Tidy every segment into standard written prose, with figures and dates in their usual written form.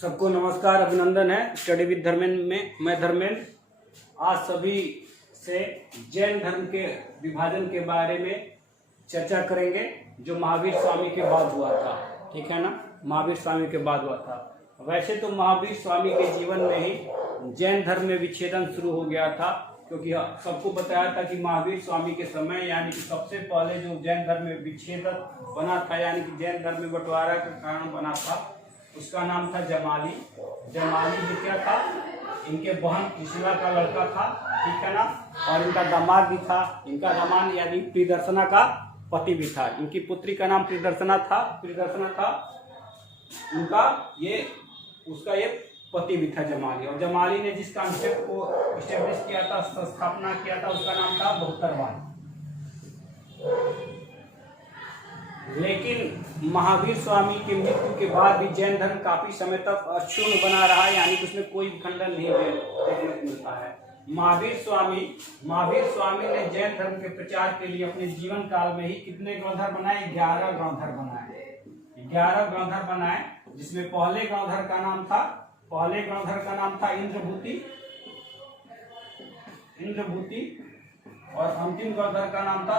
सबको नमस्कार, अभिनंदन है। स्टडी विद धर्मेंद्र में मैं धर्मेंद्र आज सभी से जैन धर्म के विभाजन के बारे में चर्चा करेंगे, जो महावीर स्वामी के बाद हुआ था। ठीक है ना, महावीर स्वामी के बाद हुआ था। वैसे तो महावीर स्वामी के जीवन में ही जैन धर्म में विच्छेदन शुरू हो गया था, क्योंकि सबको बताया था कि महावीर स्वामी के समय यानी कि सबसे पहले जो जैन धर्म में विच्छेदन बना था, यानी कि जैन धर्म में बंटवारा के कारण बना था, उसका नाम था जमाली। जमाली जो क्या था, इनके बहन कृष्णा का लड़का था। ठीक है ना, और इनका दामाद भी था। इनका दामाद यानी प्रियदर्शना का पति भी था। इनकी पुत्री का नाम प्रियदर्शना था उनका उसका ये पति भी था जमाली। और जमाली ने जिस कॉन्सेप्ट को इस्टेब्लिश किया था, स्थापना किया था, उसका नाम था बहुतरवाद। लेकिन महावीर स्वामी की मृत्यु के बाद भी जैन धर्म काफी समय तक अक्षुण्ण बना रहा, यानी कि उसमें कोई खंडन नहीं देखने को मिलता है। महावीर स्वामी ने जैन धर्म के प्रचार के लिए अपने जीवन काल में ही कितने ग्रंथर बनाए? 11 ग्रंथर बनाए। 11 ग्रंथर बनाए, जिसमें पहले ग्रंथर का नाम था इंद्रभूति और अंतिम ग्रंथर का नाम था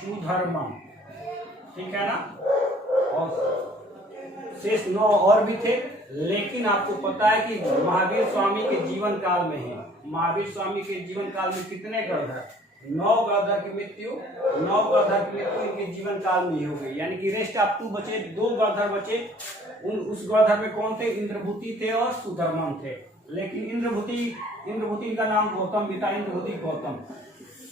सुधर्मम। ठीक है ना, और शेष 9 और भी थे। लेकिन आपको पता है कि महावीर स्वामी के जीवन काल में कितने ग्रंथर? 9 ग्रंथर की मृत्यु इनके जीवन काल में ही हो गई। यानी कि रेस्ट ऑफ 2 बचे, 2 ग्रंथर बचे। उस ग्रंथर में कौन थे? इंद्रभूति थे और सुधर्मन थे। लेकिन इंद्रभूति का नाम गौतम भी था।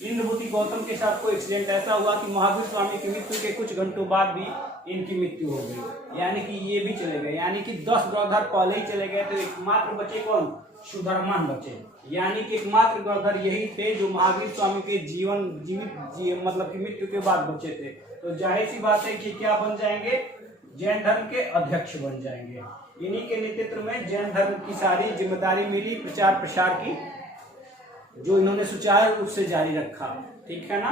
इंद्रभूति गौतम के साथ कोई एक्सीडेंट ऐसा हुआ कि महावीर स्वामी की मृत्यु के कुछ घंटों बाद भी इनकी मृत्यु हो गई, यानी कि ये भी चले गए। यानी कि 10 ग्रंथर पहले ही चले गए, तो एकमात्र बचे कौन? सुधर्मन बचे। यानी कि एकमात्र ग्रंथर यही थे जो महावीर स्वामी के मतलब की मृत्यु के बाद बचे थे। तो जाहिर सी बात है कि क्या बन जाएंगे? जैन धर्म के अध्यक्ष बन जाएंगे। इन्हीं के नेतृत्व में जैन धर्म की सारी जिम्मेदारी मिली प्रचार प्रसार की, जो इन्होंने सुचारू रूप से जारी रखा। ठीक है ना,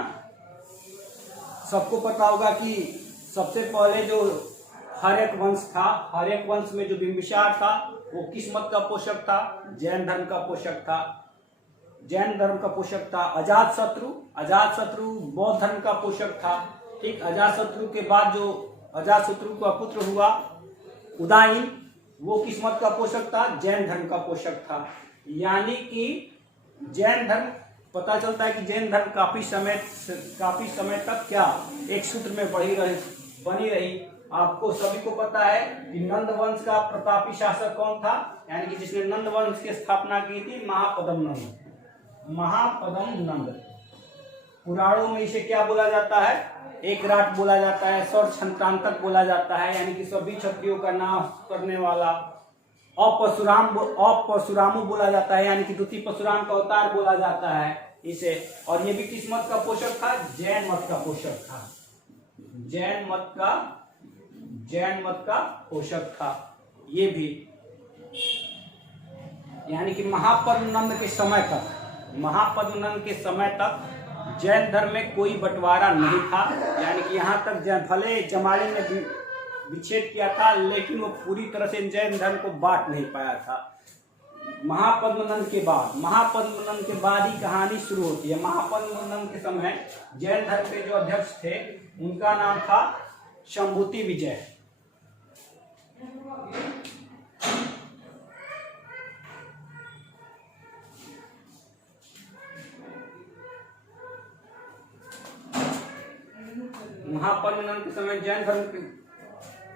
सबको पता होगा कि सबसे पहले जो हर्यक वंश था, हर्यक वंश में जो बिंबिसार था, वो किस मत का पोषक था? जैन धर्म का पोषक था। अजातशत्रु बौद्ध धर्म का पोषक था। ठीक, अजातशत्रु के बाद जो अजातशत्रु का पुत्र हुआ उदयन, वो किस मत का पोषक था? जैन धर्म का पोषक था। यानी कि जैन धर्म, पता चलता है कि जैन धर्म काफी समय तक क्या एक सूत्र में बनी रही। आपको सभी को पता है कि नंद वंश का प्रतापी शासक कौन था? यानी कि जिसने नंद वंश की स्थापना की थी, महापद्म नंद। पुराणों में इसे क्या बोला जाता है? एक राट बोला जाता है, सौर संक्रांतक बोला जाता है, यानी कि सभी क्षत्रियों का नाश करने वाला। अपरशुरामो बोला जाता है, यानी कि द्वितीय परशुराम का अवतार बोला जाता है इसे। और ये भी किस मत का पोषक था? जैन मत का पोषक था। जैन मत का पोषक था ये भी। यानी कि महापद्म नंद के समय तक जैन धर्म में कोई बंटवारा नहीं था। यानी कि यहाँ तक भले जमाली ने विच्छेद किया था, लेकिन वो पूरी तरह से जैन धर्म को बांट नहीं पाया था। महापद्मनंद के बाद ही कहानी शुरू होती है। महापद्मनंद के समय जैन धर्म के जो अध्यक्ष थे, उनका नाम था शंभुति विजय। महापद्मनंद के समय जैन धर्म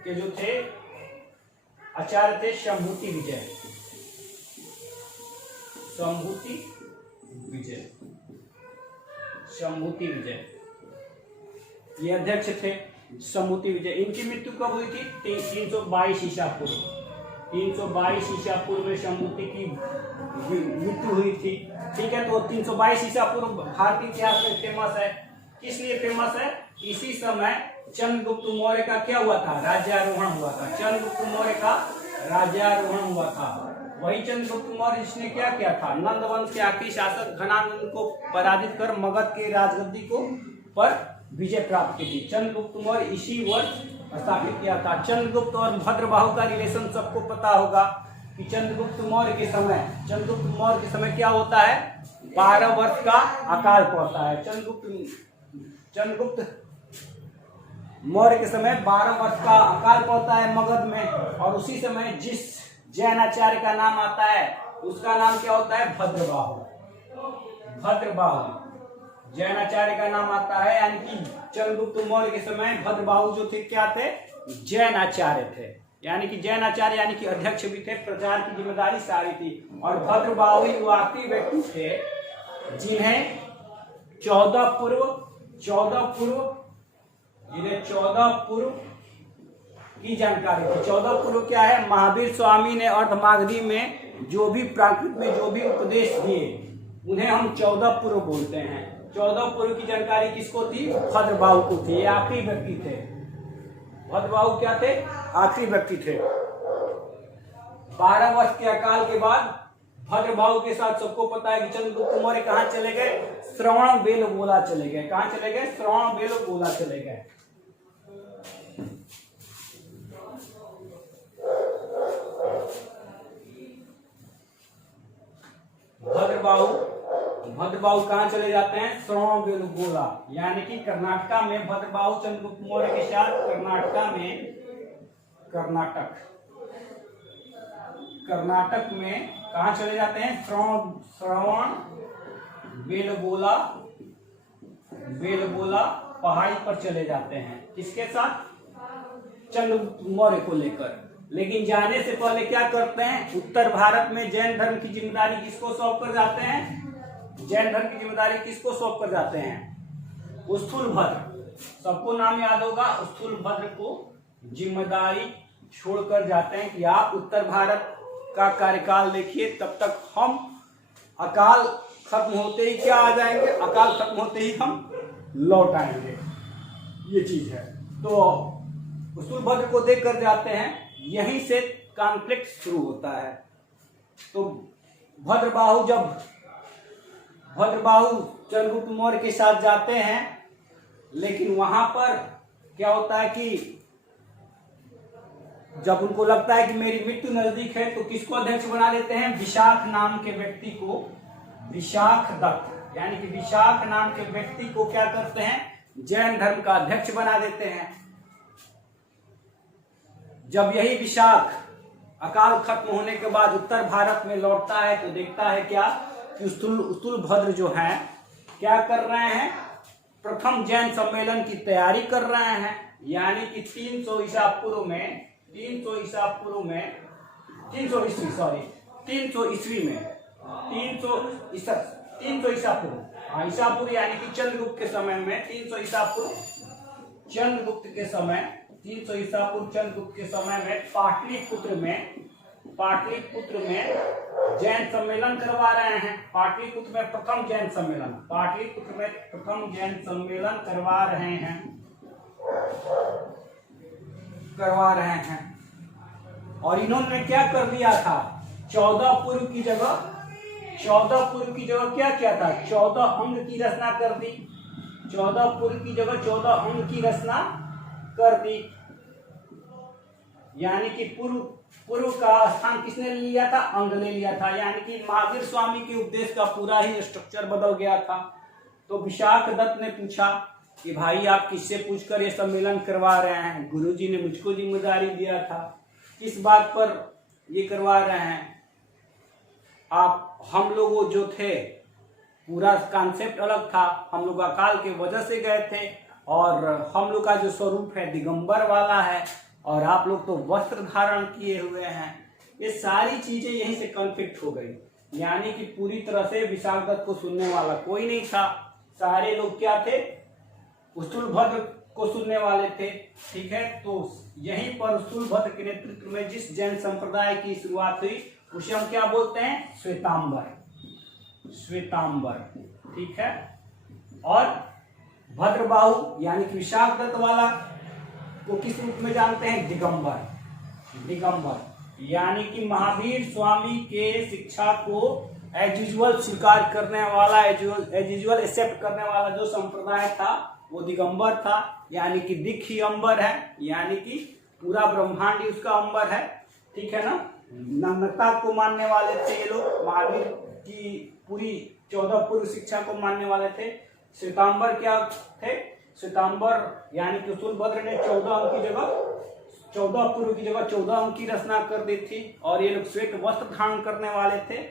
के जो थे आचार्य थे शंभुति विजय ये अध्यक्ष थे। शंभुति विजय, इनकी मृत्यु कब हुई थी? 322 ईसा पूर्व में शंभुति की मृत्यु हुई थी। ठीक है, तो 322 ईसा पूर्व भारतीय इतिहास में फेमस है। किस लिए फेमस है? इसी समय चंद्रगुप्त मौर्य का क्या हुआ था? राज्यारोहण हुआ था। वही चंद्रगुप्त मौर्य जिसने क्या किया था? नंद वंश के आखिरी शासक घनानंद को पराजित कर मगध के राजगद्दी को पर विजय प्राप्त की थी। चंद्रगुप्त मौर्य इसी वर्ष स्थापित किया था। चंद्रगुप्त और भद्रबाहु का रिलेशन सबको पता होगा कि चंद्रगुप्त मौर्य के समय क्या होता है, 12 वर्ष का अकाल पड़ता है। चंद्रगुप्त मौर्य के समय 12 वर्ष का अकाल पड़ता है मगध में, और उसी समय जिस जैनाचार्य का नाम आता है उसका नाम क्या होता है, भद्रबाहु। जैनाचार्य का नाम आता है, यानी कि चंद्रगुप्त मौर्य के समय भद्रबाहु जो थे क्या थे, जैनाचार्य थे। यानी कि जैनाचार्य यानी कि अध्यक्ष भी थे, प्रचार की जिम्मेदारी सारी थी। और भद्रबाहु ही वो आखिरी व्यक्ति थे जिन्हें 14 पूर्व की जानकारी थी। 14 पूर्व क्या है, महावीर स्वामी ने अर्धमागधी में जो भी प्राकृत में जो भी उपदेश दिए उन्हें हम 14 पूर्व बोलते हैं। 14 पूर्व की जानकारी किसको थी, भद्रबाहु को थी। ये आखिरी व्यक्ति थे। भद्रबाहु क्या थे, आखिरी व्यक्ति थे। 12 वर्ष के अकाल के बाद भद्रबाहु के साथ सबको पता है कि चंद्रगुप्त मौर्य कहाँ चले गए, श्रवणबेलगोला चले गए। कहाँ चले गए, श्रवणबेलगोला चले गए। भद्रबाहु कहाँ चले जाते हैं, श्रवणबेलगोला, यानी कि कर्नाटका में। भद्रबाहु चंद्रगुप्त मौर्य के साथ कर्नाटक में कहाँ चले जाते हैं, श्रवणबेलगोला पहाड़ी पर चले जाते हैं। किसके साथ, चंद्रगुप्त मौर्य को लेकर। लेकिन जाने से पहले क्या करते हैं, उत्तर भारत में जैन धर्म की जिम्मेदारी किसको सौंप कर जाते हैं, स्थूलभद्र। सबको नाम याद होगा, स्थूलभद्र को जिम्मेदारी छोड़कर जाते हैं कि आप उत्तर भारत का कार्यकाल देखिए, तब तक हम अकाल खत्म होते ही क्या आ जाएंगे, अकाल खत्म होते ही हम लौट आएंगे। ये चीज है। तो स्थूलभद्र को देख कर जाते हैं, यहीं से कॉन्फ्लिक्ट शुरू होता है। तो भद्रबाहु चंद्रगुप्त मौर्य के साथ जाते हैं, लेकिन वहां पर क्या होता है कि जब उनको लगता है कि मेरी मृत्यु नजदीक है, तो किसको अध्यक्ष बना लेते हैं, विशाख नाम के व्यक्ति को, विशाख दत्त, यानी कि विशाख नाम के व्यक्ति को क्या करते हैं, जैन धर्म का अध्यक्ष बना देते हैं। जब यही विशाख अकाल खत्म होने के बाद उत्तर भारत में लौटता है, तो देखता है क्या कि स्थूलभद्र जो है क्या कर रहे हैं, प्रथम जैन सम्मेलन की तैयारी कर रहे हैं। यानी कि 300 ईसा पूर्व में 300 ईसा पूर्व यानी कि चंद्रगुप्त के समय में 300 ईसा पूर्व चंद्रगुप्त के समय में पाटलिपुत्र में जैन सम्मेलन करवा रहे हैं। पाटलिपुत्र में प्रथम जैन सम्मेलन करवा रहे हैं। और इन्होंने क्या कर दिया था, 14 पूर्व की जगह क्या किया था, 14 अंग की रचना कर दी। 14 पूर्व की जगह 14 अंग की रचना कर दी। यानी कि पूर्व का स्थान किसने ले लिया था, अंग ले लिया था। यानी कि महावीर स्वामी के उपदेश का पूरा ही स्ट्रक्चर बदल गया था। तो विशाख दत्त ने पूछा कि भाई आप किससे पूछकर ये सम्मेलन करवा रहे हैं, गुरुजी ने मुझको जिम्मेदारी दिया था, किस बात पर ये करवा रहे हैं आप, हम लोग जो थे पूरा कॉन्सेप्ट अलग था, हम लोग अकाल के वजह से गए थे, और हम लोग का जो स्वरूप है दिगंबर वाला है, और आप लोग तो वस्त्र धारण किए हुए हैं। ये सारी चीजें यहीं से कॉन्फ्लिक्ट हो गई। यानी कि पूरी तरह से विशाख दत्त को सुनने वाला कोई नहीं था। सारे लोग क्या थे, स्थूलभद्र को सुनने वाले थे। ठीक है, तो यहीं पर स्थूलभद्र के नेतृत्व में जिस जैन संप्रदाय की शुरुआत हुई उसे हम क्या बोलते हैं, श्वेतांबर। ठीक है, और भद्रबाहु यानी कि विशाख दत्त वाला को किस रूप में जानते हैं, दिगंबर, यानी कि महावीर स्वामी के शिक्षा को एज यूजुअल स्वीकार करने वाला, एज यूजुअल एक्सेप्ट करने वाला जो संप्रदाय था वो दिगंबर था, यानी कि दिख ही अंबर है, यानी कि पूरा ब्रह्मांड ही उसका अंबर है। ठीक है ना। नग्नता को मानने वाले थे ये लोग, महावीर की पूरी 14 पूर्व शिक्षा को मानने वाले थे। श्वेतांबर क्या थे? श्वेतांबर यानी कि सूर्यभद्र ने 14 अंक की जगह 14 पूर्व की जगह 14 अंक की रचना कर दी थी, और ये लोग श्वेत वस्त्र धारण करने वाले थे।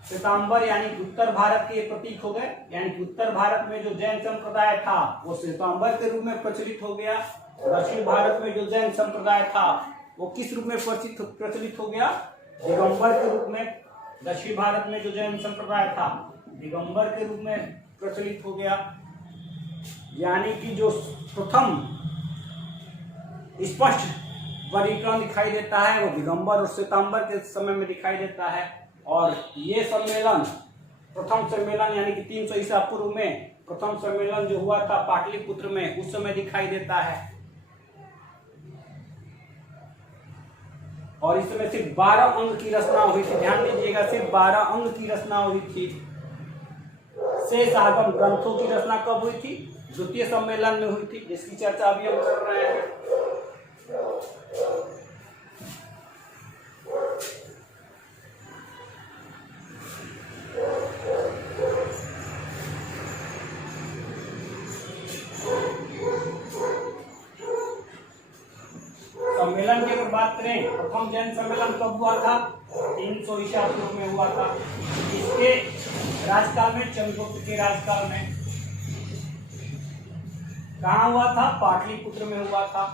श्वेतांबर यानी कि उत्तर भारत के प्रतीक हो गए, यानी कि उत्तर भारत में जो जैन संप्रदाय था वो श्वेतांबर के रूप में प्रचलित हो गया। दक्षिण भारत में जो जैन संप्रदाय था वो किस रूप में प्रचलित हो गया? दिगंबर के रूप में। दक्षिण भारत में जो जैन संप्रदाय था दिगंबर के रूप में प्रचलित हो गया, यानी कि जो प्रथम स्पष्ट वर्गीकरण दिखाई देता है वो दिगंबर और श्वेतांबर के समय में दिखाई देता है। और ये सम्मेलन, प्रथम सम्मेलन यानी कि 300 ईसा पूर्व में प्रथम सम्मेलन जो हुआ था पाटलिपुत्र में, उस समय दिखाई देता है। और इस समय सिर्फ 12 अंग की रचना हुई थी, ध्यान दीजिएगा, सिर्फ 12 अंग की रचना हुई थी। शेष आगम ग्रंथों की रचना कब हुई थी? द्वितीय सम्मेलन में हुई थी, जिसकी चर्चा अभी हम कर रहे हैं। सम्मेलन की अगर बात करें, प्रथम जैन सम्मेलन कब हुआ था? 300 ईसा पूर्व में हुआ था। इसके राजकाल में, चंद्रगुप्त के राजकाल में। कहाँ हुआ था? पाटलिपुत्र में हुआ था।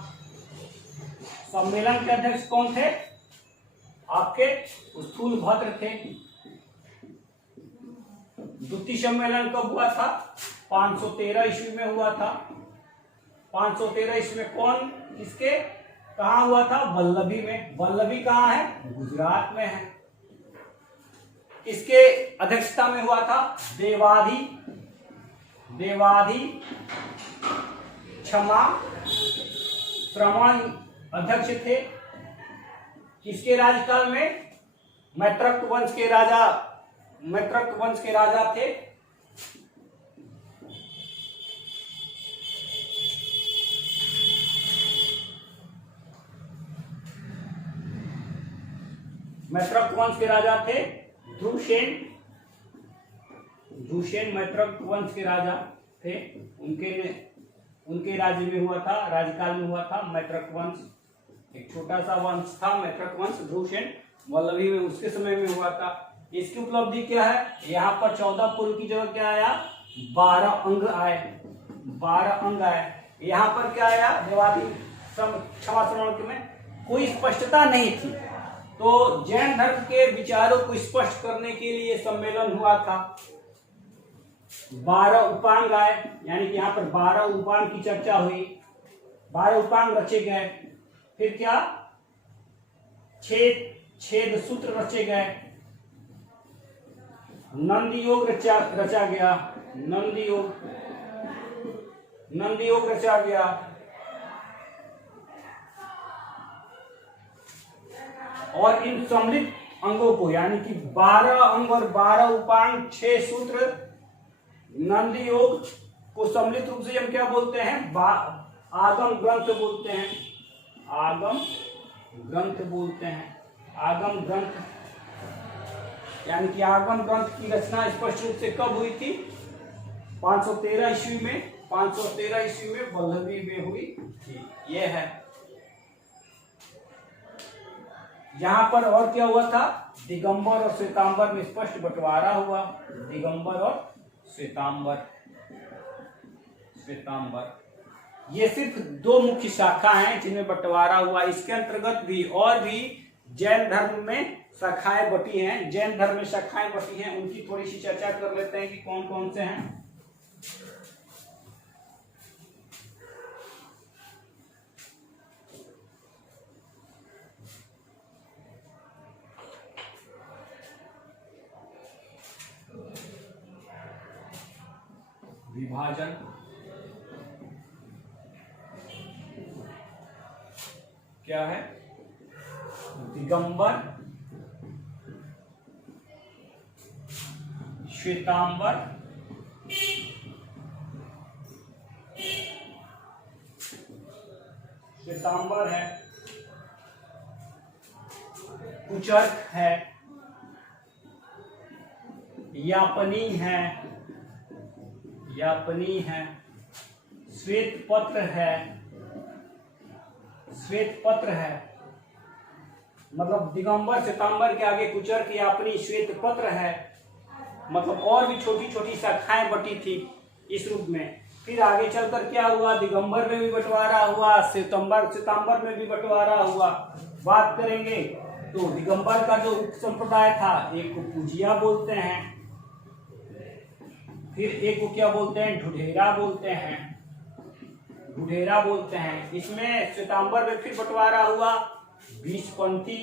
सम्मेलन के अध्यक्ष कौन थे? आपके स्थूलभद्र थे। द्वितीय सम्मेलन कब हुआ था? 513 ईस्वी में हुआ था। 513 ईस्वी में कौन, किसके, कहाँ हुआ था? वल्लभी में। वल्लभी कहाँ है? गुजरात में है। इसके अध्यक्षता में हुआ था देवाधि क्षमा श्रवण अध्यक्ष थे। किसके राजकाल में? मैत्रक वंश के राजा थे। मैत्रक वंश के राजा थे ध्रुवसेन मैत्रक वंश के राजा थे। उनके राज्य में हुआ था, राजकाल में हुआ था मैत्रक वंश। एक छोटा सा वंश था मैत्रक वंश, ध्रुवसेन वल्लभी में, उसके समय में हुआ था। इसकी उपलब्धि क्या है? यहाँ पर 14 पूर्व की जगह क्या आया? 12 अंग आए। 12 अंग आए। यहाँ पर क्या आया? देवादि क्षमा श्रवण में कोई स्पष्टता नहीं थी, तो जैन धर्म के विचारों को स्पष्ट करने के लिए सम्मेलन हुआ था। 12 उपांग आए, यानी कि यहाँ पर 12 उपांग की चर्चा हुई, 12 उपांग रचे गए। फिर क्या? छेद सूत्र रचे गए। नंद योग रचा गया। नंद योग रचा गया। और इन सम्मिलित अंगों को, यानी कि 12 अंग और 12 उपांग, 6 सूत्र, नंद योग को सम्मिलित रूप से हम क्या बोलते हैं? आगम ग्रंथ बोलते हैं। आगम ग्रंथ बोलते हैं। आगम ग्रंथ, यानी कि आगम ग्रंथ की रचना स्पष्ट रूप से कब हुई थी? 513 ईस्वी में। 513 ईस्वी में वल्लभी में हुई थी। यह है। यहाँ पर और क्या हुआ था? दिगंबर और श्वेतांबर में स्पष्ट बंटवारा हुआ। दिगंबर और श्वेतांबर। ये सिर्फ 2 मुख्य शाखा हैं जिनमें बंटवारा हुआ। इसके अंतर्गत भी और भी जैन धर्म में शाखाएं बटी हैं। जैन धर्म में शाखाएं बटी हैं, उनकी थोड़ी सी चर्चा कर लेते हैं कि कौन कौन से हैं। विभाजन, क्या है? दिगंबर, श्वेतांबर, श्वेतांबर है, कुचर्क है, यापनी है, यापनी है, श्वेत पत्र है, श्वेत पत्र है, मतलब दिगंबर श्वेतांबर के आगे कुचर्क यापनी श्वेत पत्र है, मतलब और भी छोटी छोटी शाखाएं बटी थी इस रूप में। फिर आगे चलकर क्या हुआ, दिगंबर में भी बंटवारा हुआ, श्वेतांबर में भी बंटवारा हुआ। बात करेंगे तो दिगंबर का जो उप संप्रदाय था, एक को पूजिया बोलते हैं, फिर एक को क्या बोलते हैं, ढुढेरा बोलते हैं, ढुढेरा बोलते हैं। इसमें श्वेतांबर में फिर बंटवारा हुआ 20पंथी,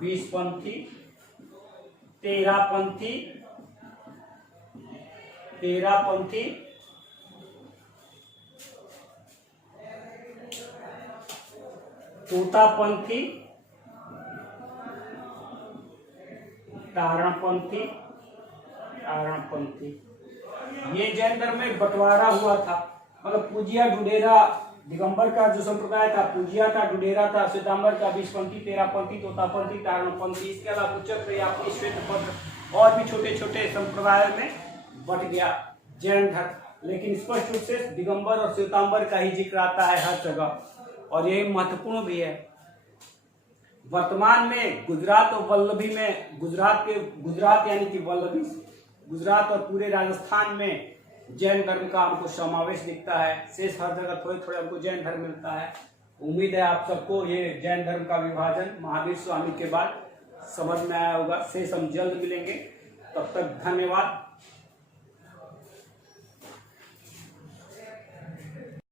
20पंथी, 13पंथी, 13पंथी, तोतापंथी, तारणपंथी, तारणपंथी। ये जैन धर्म में बंटवारा हुआ था। मतलब पूजिया ढुढेरा, दिगंबर का जो संप्रदाय था पूजिया था, ढुढेरा था, श्वेतांबर का 20पंथी, 13पंथी, तोतापंथी, तारणपंथी। इसके अलावा कुचर्क यापनी श्वेत पत्र और भी छोटे छोटे संप्रदायों में बट गया जैन धर्म। लेकिन स्पष्ट रूप से दिगंबर और श्वेतांबर का ही जिक्र आता है हर जगह, और यही महत्वपूर्ण भी है। वर्तमान में गुजरात और वल्लभी में, गुजरात यानी कि वल्लभी, गुजरात और पूरे राजस्थान में जैन धर्म का हमको समावेश दिखता है। शेष हर जगह थोड़े थोड़े हमको जैन धर्म मिलता है। उम्मीद है आप सबको ये जैन धर्म का विभाजन महावीर स्वामी के बाद समझ में आया होगा। शेष हम जल्द मिलेंगे, तब तक धन्यवाद।